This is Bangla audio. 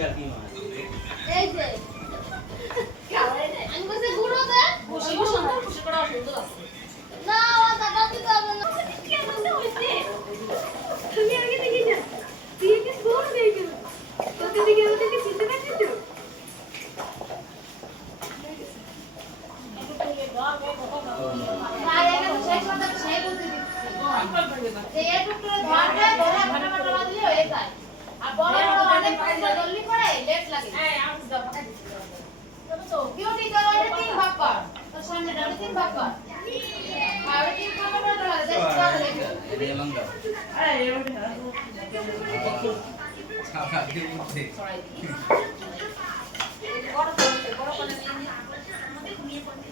এই যে আমি বলছি গুঁড়ো দে বসে বসে সুন্দর বসে করা সুন্দর আছে না ও দাদা দিতে হবে না কি আছে হইছে তুমি আগে দেখি না তুই কি গোল দেখি কত দিকে ওদিকে চিনতে পারছিস তো ভাই এটা সেই কথা সেই বুঝি দিচ্ছি যে এই টুকরো ধরবে ধরে ফটাফট বাঁধ দিলে হয়ে যায় আর বড় বড় অনেক জলদি পড়ে লেট লাগে এই আমি দাও তো বিউটি তো ওটা তিন ভাগ কর তো সামনে ডালে তিন ভাগ কর আর ওই তিন ভাগ করে দাও দেখ তো লেগে এই ওটা বড় করে নিয়ে আমাদের ঘুমিয়ে পড়তে